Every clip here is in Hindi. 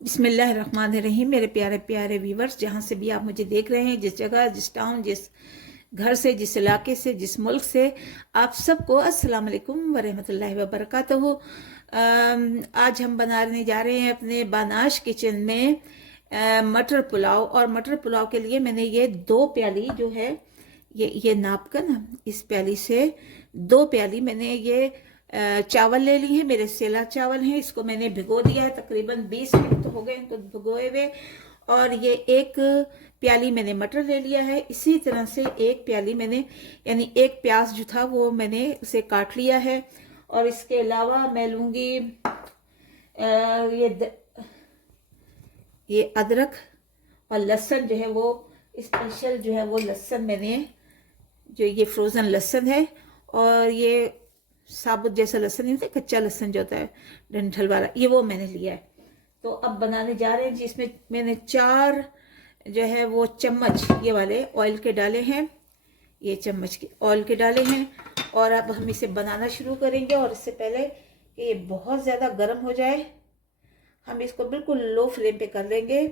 बिस्मिल्लाहिर्रहमानिर्रहीम। मेरे प्यारे प्यारे व्यूवर्स, जहाँ से भी आप मुझे देख रहे हैं, जिस जगह, जिस टाउन, जिस घर से, जिस इलाके से, जिस मुल्क से, आप सबको अस्सलाम वालेकुम वरहमतुल्लाहि वबरकातुहू। आज हम बनाने जा रहे हैं अपने बानाश किचन में मटर पुलाव। और मटर पुलाव के लिए मैंने ये 2 प्याली जो है, ये नाप कर ना, इस प्याली से 2 प्याली मैंने ये चावल ले ली है। मेरे सेला चावल हैं, इसको मैंने भिगो दिया है। तकरीबन 20 मिनट तो हो गए इनको भिगोए हुए। और ये 1 प्याली मैंने मटर ले लिया है। इसी तरह से 1 प्याली मैंने, यानी 1 प्याज जो था वो मैंने उसे काट लिया है। और इसके अलावा मैं लूँगी ये अदरक और लहसुन जो है वो स्पेशल जो है वो लहसुन मैंने, जो ये फ्रोज़न लहसुन है। और ये साबुत जैसा लहसुन नहीं होता, कच्चा लहसुन जो होता है डंठल वाला, ये वो मैंने लिया है। तो अब बनाने जा रहे हैं, जिसमें मैंने 4 जो है वो चम्मच ये वाले ऑयल के डाले हैं। ये चम्मच के ऑयल के डाले हैं। और अब हम इसे बनाना शुरू करेंगे। और इससे पहले कि ये बहुत ज़्यादा गर्म हो जाए, हम इसको बिल्कुल लो फ्लेम पे कर लेंगे।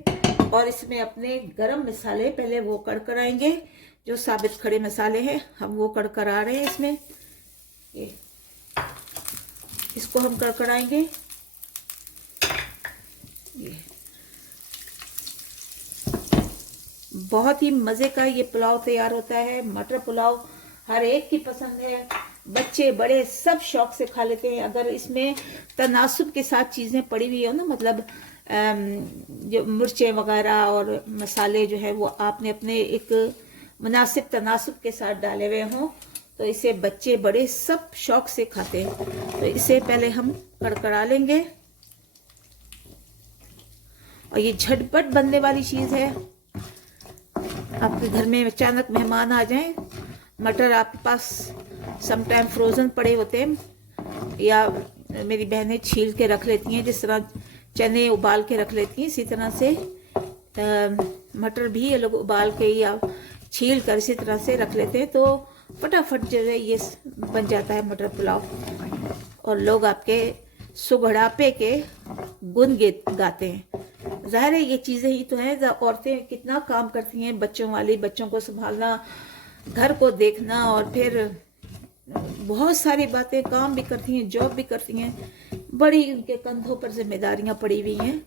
और इसमें अपने गरम मसाले पहले वो कड़कड़ाएंगे, जो साबित खड़े मसाले हैं हम वो कड़कड़ा रहे हैं इसमें। ये इसको हम कड़कड़ाएंगे। ये बहुत ही मज़े का ये पुलाव तैयार होता है। मटर पुलाव हर एक की पसंद है, बच्चे बड़े सब शौक से खा लेते हैं। अगर इसमें तनासुब के साथ चीज़ें पड़ी हुई हो ना, मतलब जो मिर्चें वगैरह और मसाले जो है वो आपने अपने एक मुनासिब तनासुब के साथ डाले हुए हों, तो इसे बच्चे बड़े सब शौक से खाते हैं। तो इसे पहले हम कड़कड़ा लेंगे। और ये झटपट बनने वाली चीज़ है। आपके घर में अचानक मेहमान आ जाएं, मटर आपके पास समटाइम फ्रोज़न पड़े होते हैं, या मेरी बहनें छील के रख लेती हैं, जिस तरह चने उबाल के रख लेती हैं, इसी तरह से मटर भी ये लोग उबाल के या छील कर इसी तरह से रख लेते हैं। तो फटाफट जो है ये बन जाता है मटर पुलाव। और लोग आपके सुघड़ापे के गुन गाते हैं। ज़ाहिर है ये चीज़ें ही तो हैं, औरतें कितना काम करती हैं, बच्चों वाली, बच्चों को संभालना, घर को देखना, और फिर बहुत सारी बातें, काम भी करती हैं, जॉब भी करती हैं। बड़ी उनके कंधों पर जिम्मेदारियां पड़ी हुई हैं।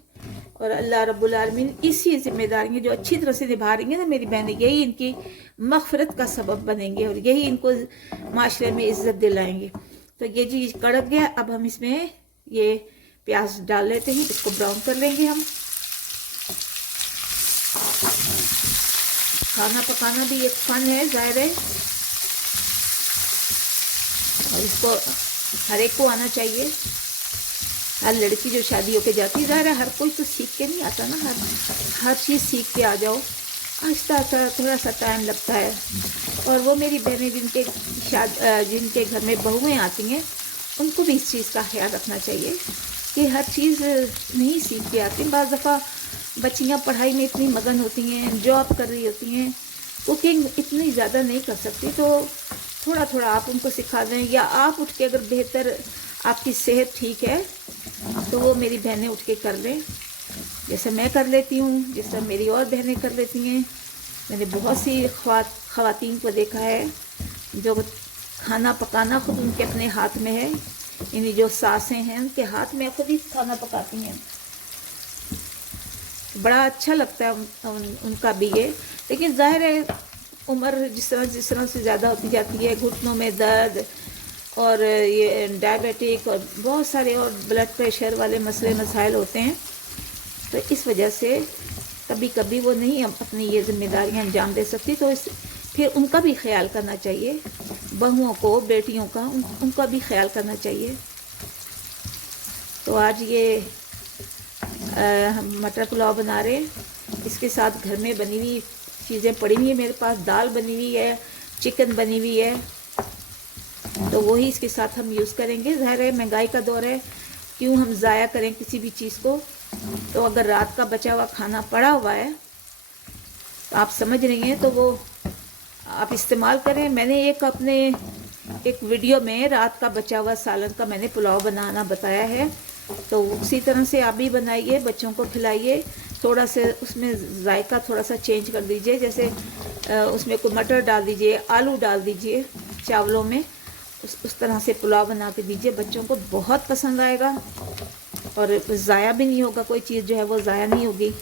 और अल्लाह रब्बुल आलमीन इसी जिम्मेदारियां जो अच्छी तरह से निभा रही हैं ना मेरी बहनें, यही इनकी मग़फ़िरत का सबब बनेंगे और यही इनको माशरे में इज़्ज़त दिलाएंगे। तो ये चीज़ कड़क गया। अब हम इसमें ये प्याज डाल लेते हैं, इसको ब्राउन कर लेंगे हम। खाना पकाना भी एक फन है, ज़ाहिर है, और इसको हर एक को आना चाहिए। हर लड़की जो शादी होके जाती है, ज़ाहिर है हर कोई तो सीख के नहीं आता ना, हर चीज़ सीख के आ जाओ। आहिस्ता आहिस्ता थोड़ा सा टाइम लगता है। और वो मेरी बहनें जिनके घर में बहुएँ आती हैं, उनको भी इस चीज़ का ख्याल रखना चाहिए कि हर चीज़ नहीं सीख के आती। बाज़ दफ़ा बच्चियाँ पढ़ाई में इतनी मगन होती हैं, जॉब कर रही होती हैं, कुकिंग इतनी ज़्यादा नहीं कर सकती, तो थोड़ा थोड़ा आप उनको सिखा दें। या आप उठ के, अगर बेहतर आपकी सेहत ठीक है तो वो मेरी बहनें उठ के कर लें, जैसे मैं कर लेती हूँ, जैसे मेरी और बहनें कर लेती हैं। मैंने बहुत सी ख़वातीन को देखा है जो खाना पकाना खुद उनके अपने हाथ में है, यानी जो सासें हैं उनके हाथ में खुद ही खाना पकाती हैं। बड़ा अच्छा लगता है उनका भी ये। लेकिन ज़ाहिर है उम्र जिस तरह से ज़्यादा होती जाती है, घुटनों में दर्द और ये डायबिटिक और बहुत सारे और ब्लड प्रेशर वाले मसले मसाइल होते हैं, तो इस वजह से कभी कभी वो नहीं अपनी ये जिम्मेदारियां अंजाम दे सकती। तो फिर उनका भी ख्याल करना चाहिए, बहुओं को, बेटियों का, उनका भी ख्याल करना चाहिए। तो आज ये हम मटर पुलाव बना रहे हैं। इसके साथ घर में बनी हुई चीज़ें पड़ी हुई है, मेरे पास दाल बनी हुई है, चिकन बनी हुई है, तो वही इसके साथ हम यूज़ करेंगे। ज़ाहिर है महंगाई का दौर है, क्यों हम ज़ाया करें किसी भी चीज़ को। तो अगर रात का बचा हुआ खाना पड़ा हुआ है तो आप समझ रही हैं, तो वो आप इस्तेमाल करें। मैंने एक वीडियो में रात का बचा हुआ सालन का मैंने पुलाव बनाना बताया है, तो उसी तरह से आप भी बनाइए, बच्चों को खिलाइए। थोड़ा सा उसमें जायका थोड़ा सा चेंज कर दीजिए, जैसे उसमें कोई मटर डाल दीजिए, आलू डाल दीजिए चावलों में, उस तरह से पुलाव बना के दीजिए, बच्चों को बहुत पसंद आएगा और ज़ाया भी नहीं होगा, कोई चीज़ जो है वो ज़ाया नहीं होगी।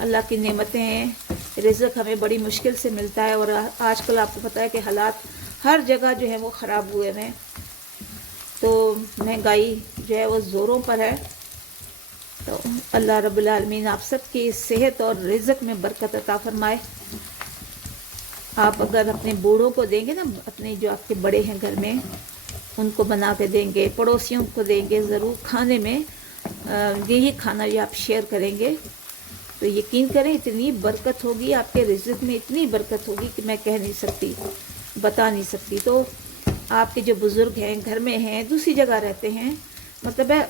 अल्लाह की नेमतें हैं, रिज़्क़ हमें बड़ी मुश्किल से मिलता है और आजकल आपको पता है कि हालात हर जगह जो है वो ख़राब हुए हैं, तो महंगाई जो है वो ज़ोरों पर है। तो अल्लाह रब्बुल आलमीन आप सबकी सेहत और रिज़्क़ में बरकत अता फरमाए। आप अगर अपने बूढ़ों को देंगे ना, अपने जो आपके बड़े हैं घर में, उनको बना के देंगे, पड़ोसियों को देंगे, ज़रूर खाने में यही खाना ये आप शेयर करेंगे, तो यकीन करें इतनी बरकत होगी आपके रिज़्क़ में, इतनी बरकत होगी कि मैं कह नहीं सकती, बता नहीं सकती। तो आपके जो बुज़ुर्ग हैं, घर में हैं, दूसरी जगह रहते हैं, मतलब है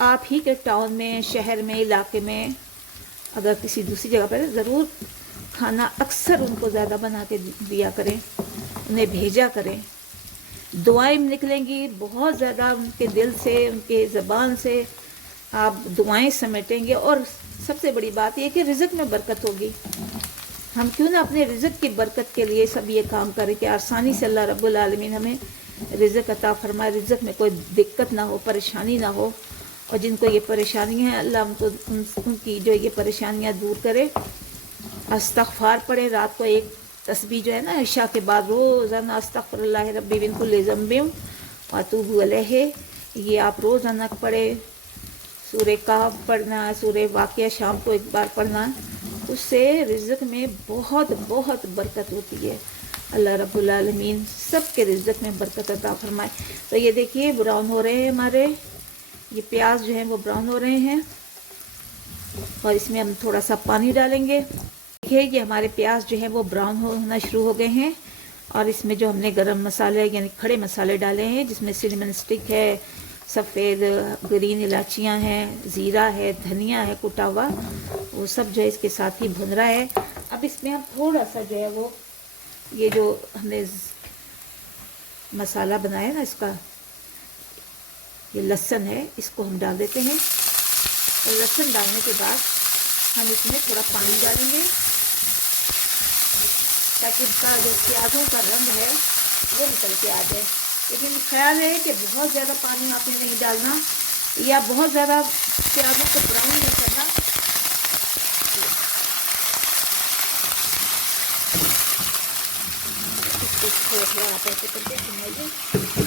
आप ही के टाउन में, शहर में, इलाके में, अगर किसी दूसरी जगह पर, ज़रूर खाना अक्सर उनको ज़्यादा बना के दिया करें, उन्हें भेजा करें। दुआएं निकलेंगी बहुत ज़्यादा उनके दिल से, उनके ज़बान से आप दुआएं समेटेंगे और सबसे बड़ी बात यह कि रिज़्क़ में बरकत होगी। हम क्यों ना अपने रिज़्क़ की बरकत के लिए सब ये काम करें कि आसानी से अल्लाह रब्बुल आलमीन हमें रिज़्क़ अता फरमाए, रिज़्क़ में कोई दिक्कत ना हो, परेशानी ना हो। और जिनको ये परेशानियाँ हैं अल्लाह उनको उनकी जो ये परेशानियाँ दूर करे। अस्तग़फ़ार पढ़े, रात को एक तस्बीह जो है ना इशा के बाद रोज़ाना, अस्तग़फ़िरुल्लाह रब्बी मिन कुल्लि ज़ंबिन व अतूबु अलैहि, ये आप रोज़ाना पढ़े। सूरह कहफ पढ़ना, सूरह वाक़िया शाम को एक बार पढ़ना, उससे रिज़्क़ में बहुत बहुत बरकत होती है। अल्लाह रब्बुल आलमीन सब के रिज़्क़ में बरकत अता फरमाए। तो ये देखिए ब्राउन हो रहे हैं हमारे ये प्याज जो है वो ब्राउन हो रहे हैं और इसमें हम थोड़ा सा पानी डालेंगे। देखिए ये हमारे प्याज जो है वो ब्राउन होना शुरू हो गए हैं और इसमें जो हमने गरम मसाले यानी खड़े मसाले डाले हैं, जिसमें सिनेमन स्टिक है, सफ़ेद ग्रीन इलाचियाँ हैं, ज़ीरा है, धनिया है कुटा हुआ, वो सब जो है इसके साथ ही भुन रहा है। अब इसमें हम थोड़ा सा जो है वो ये जो हमने मसाला बनाया ना, इसका ये लहसुन है, इसको हम डाल देते हैं और लहसुन डालने के बाद हम इसमें थोड़ा पानी डालेंगे ताकि इसका जो प्याज़ों का रंग है वो निकल के आ जाए। लेकिन ख्याल है कि बहुत ज़्यादा पानी आपने नहीं डालना या बहुत ज़्यादा प्याज़ों को ब्राउन नहीं करना। इसको थोड़ा थोड़ा आप ऐसे करके सुनाइए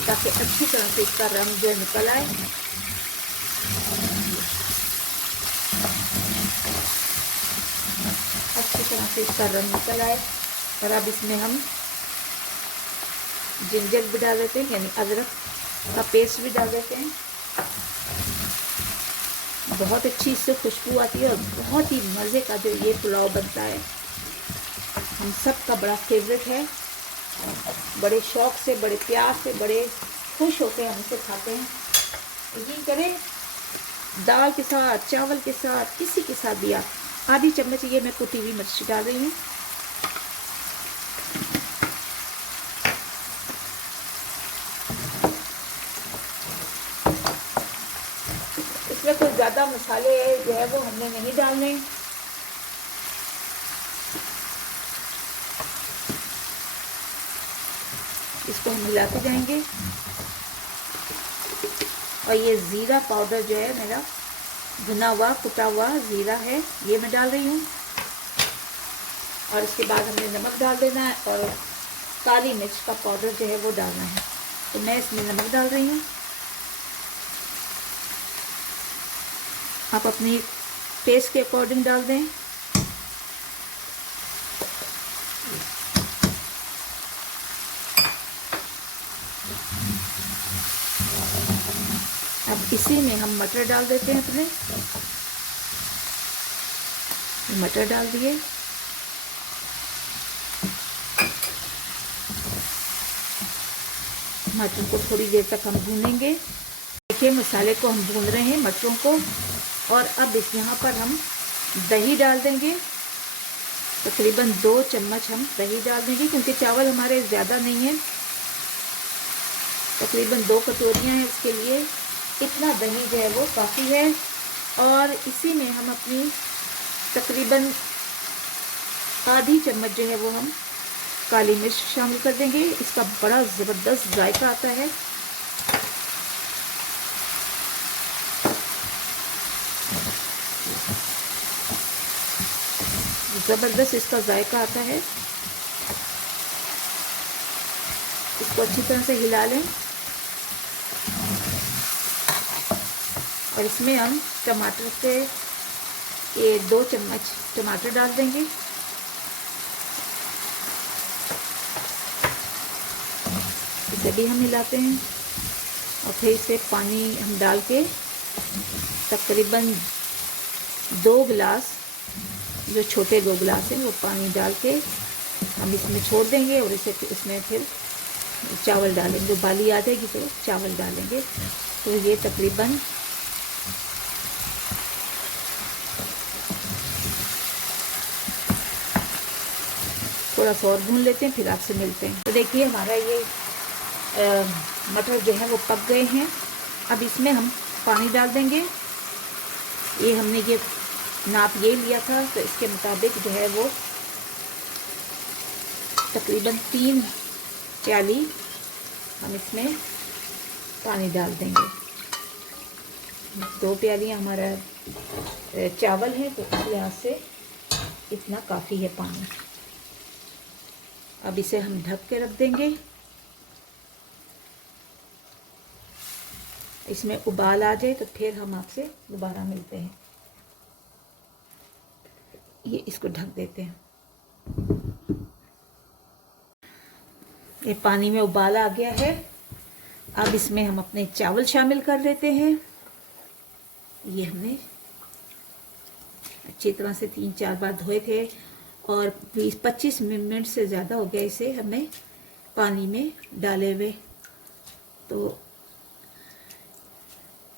ताकि अच्छी तरह से इसका रंग जो निकल आए। अच्छी तरह से इसका रंग निकल आए और अब इसमें हम जिंजर भी डाल देते हैं, यानी अदरक का पेस्ट भी डाल देते हैं। बहुत अच्छी इससे खुशबू आती है और बहुत ही मज़े का जो ये पुलाव बनता है, हम सब का बड़ा फेवरेट है। बड़े शौक़ से, बड़े प्यार से, बड़े खुश होकर हम इसे खाते हैं। यकीन करें दाल के साथ, चावल के साथ, किसी के साथ भी आप आधी चम्मच ये मैं कुटी हुई मिर्च डाल रही हूँ। इसमें कोई ज़्यादा मसाले जो है वो हमने नहीं डालने। इसको हम मिलाते जाएंगे और ये ज़ीरा पाउडर जो है मेरा भुना हुआ कुटा हुआ ज़ीरा है, ये मैं डाल रही हूँ। और इसके बाद हमने नमक डाल देना है और काली मिर्च का पाउडर जो है वो डालना है। तो मैं इसमें नमक डाल रही हूँ, आप अपनी टेस्ट के अकॉर्डिंग डाल दें। अब इसी में हम मटर डाल देते हैं अपने, मटर डाल दिए। मटर को थोड़ी देर तक हम भूनेंगे। देखिए मसाले को हम भून रहे हैं, मटरों को। और अब इस यहाँ पर हम दही डाल देंगे, तकरीबन 2 चम्मच हम दही डाल देंगे क्योंकि चावल हमारे ज़्यादा नहीं है, तकरीबन 2 कटोरियाँ हैं इसके लिए। इतना दही जो है वो काफ़ी है। और इसी में हम अपनी तकरीबन आधी चम्मच जो है वो हम काली मिर्च शामिल कर देंगे। इसका बड़ा ज़बरदस्त जायका आता है। ज़बरदस्त इसका जायका आता है। इसको अच्छी तरह से हिला लें और इसमें हम टमाटर के 2 चम्मच टमाटर डाल देंगे। इसे भी हम हिलाते हैं और फिर इसे पानी हम डाल के तकरीबन 2 गिलास, जो छोटे 2 गिलास हैं वो पानी डाल के हम इसमें छोड़ देंगे और इसमें फिर चावल डालेंगे। उबाली आ जाएगी तो चावल डालेंगे। तो ये तकरीबन थोड़ा सा और भून लेते हैं, फिर आपसे मिलते हैं। तो देखिए हमारा ये मटर जो है वो पक गए हैं। अब इसमें हम पानी डाल देंगे। ये हमने ये नाप ये लिया था, तो इसके मुताबिक जो है वो तकरीबन 3 प्याली हम इसमें पानी डाल देंगे। 2 प्यालियाँ हमारा चावल है, तो इस लिहाज से इतना काफ़ी है पानी। अब इसे हम ढक के रख देंगे। इसमें उबाल आ जाए तो फिर हम आपसे दोबारा मिलते हैं। ये इसको ढक देते हैं। ये पानी में उबाल आ गया है। अब इसमें हम अपने चावल शामिल कर देते हैं। ये हमने अच्छी तरह से 3-4 बार धोए थे और 20-25 मिनट से ज़्यादा हो गया इसे हमें पानी में डाले हुए। तो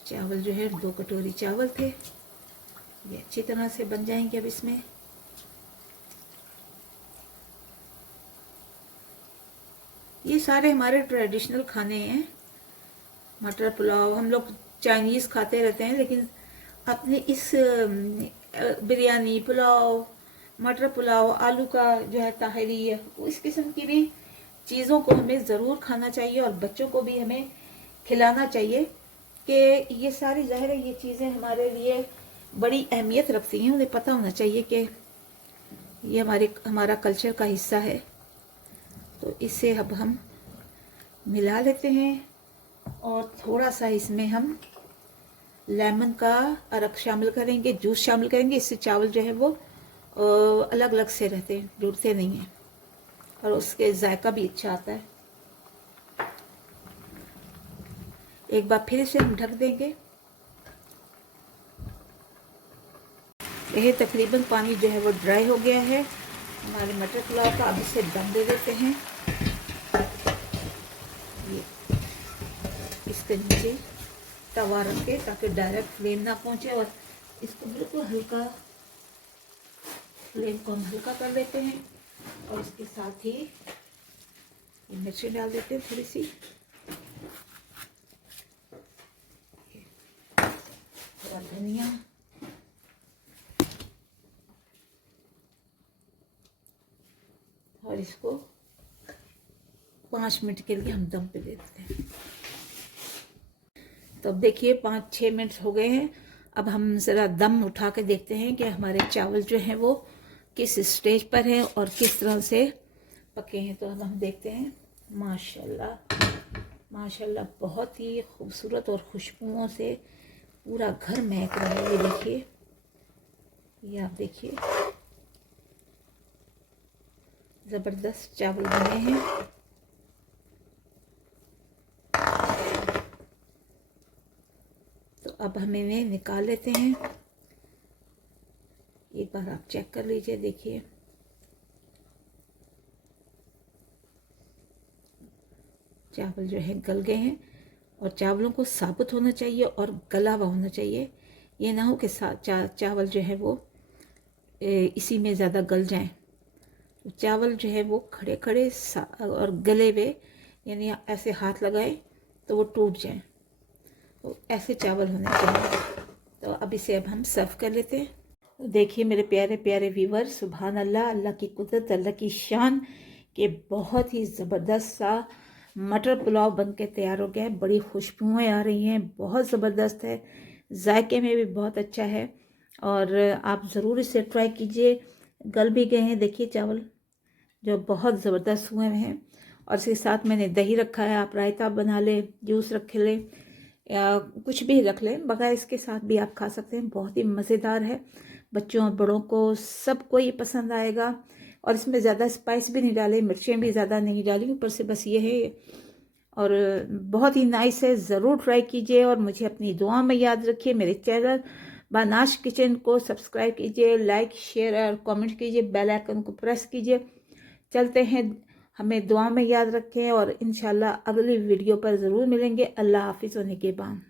चावल जो है 2 कटोरी चावल थे, ये अच्छी तरह से बन जाएंगे। अब इसमें ये सारे हमारे ट्रेडिशनल खाने हैं। मटर पुलाव हम लोग चाइनीज़ खाते रहते हैं, लेकिन अपने इस बिरयानी, पुलाव, मटर पुलाव, आलू का जो है ताहरी है, इस किस्म की भी चीज़ों को हमें ज़रूर खाना चाहिए और बच्चों को भी हमें खिलाना चाहिए कि ये सारी ज़ाहिर है ये चीज़ें हमारे लिए बड़ी अहमियत रखती हैं। उन्हें पता होना चाहिए कि ये हमारा कल्चर का हिस्सा है। तो इसे अब हम मिला लेते हैं और थोड़ा सा इसमें हम लेमन का अरक शामिल करेंगे, जूस शामिल करेंगे। इससे चावल जो है वो अलग अलग से रहते हैं, जुड़ते नहीं हैं और उसके जायका भी अच्छा आता है। एक बार फिर इसे हम ढक देंगे। यह तकरीबन पानी जो है वो ड्राई हो गया है हमारे मटर पुलाव का। अब इसे दम दे देते हैं। ये इसके नीचे तवा रख के ताकि डायरेक्ट फ्लेम ना पहुंचे और इसको बिल्कुल हल्का, फ्लेम को हम हल्का कर देते हैं और इसके साथ ही ये मिर्ची डाल देते हैं थोड़ी सी, थोड़ा धनिया, और इसको 5 मिनट के लिए हम दम पे दे देते हैं। तो अब देखिए 5-6 मिनट हो गए हैं। अब हम ज़रा दम उठा के देखते हैं कि हमारे चावल जो हैं वो किस स्टेज पर हैं और किस तरह से पके हैं। तो अब हम देखते हैं। माशाल्लाह माशाल्लाह, बहुत ही खूबसूरत और खुशबुओं से पूरा घर महक रहा है। ये देखिए, ये आप देखिए, ज़बरदस्त चावल बने हैं। तो अब हम इन्हें निकाल लेते हैं। एक बार आप चेक कर लीजिए, देखिए चावल जो है गल गए हैं और चावलों को साबुत होना चाहिए और गला हुआ होना चाहिए। ये ना हो कि चावल जो है वो इसी में ज़्यादा गल जाएं। तो चावल जो है वो खड़े खड़े और गले हुए, यानी ऐसे हाथ लगाए तो वो टूट जाएं। तो ऐसे चावल होने चाहिए। तो अब इसे अब हम सर्व कर लेते हैं। तो देखिए मेरे प्यारे प्यारे व्यूवर, सुभान अल्लाह, अल्लाह की कुदरत, अल्लाह की शान के बहुत ही ज़बरदस्त सा मटर पुलाव बन के तैयार हो गया है। बड़ी खुशबुएँ आ रही हैं, बहुत ज़बरदस्त है, जायके में भी बहुत अच्छा है। और आप ज़रूर इसे ट्राई कीजिए। गल भी गए हैं देखिए चावल, जो बहुत ज़बरदस्त हुए हैं। और इसके साथ मैंने दही रखा है, आप रायता बना लें, जूस रख लें या कुछ भी रख लें, बगैर इसके साथ भी आप खा सकते हैं। बहुत ही मज़ेदार है, बच्चों और बड़ों को सबको ये पसंद आएगा। और इसमें ज़्यादा स्पाइस भी नहीं डाले, मिर्चें भी ज़्यादा नहीं डाली, ऊपर से बस ये है। और बहुत ही नाइस है, ज़रूर ट्राई कीजिए और मुझे अपनी दुआ में याद रखिए। मेरे चैनल बानाश किचन को सब्सक्राइब कीजिए, लाइक शेयर और कमेंट कीजिए, बेल आइकन को प्रेस कीजिए। चलते हैं, हमें दुआ में याद रखें और इंशाल्लाह अगली वीडियो पर ज़रूर मिलेंगे। अल्लाह हाफिज़ होने के बाद।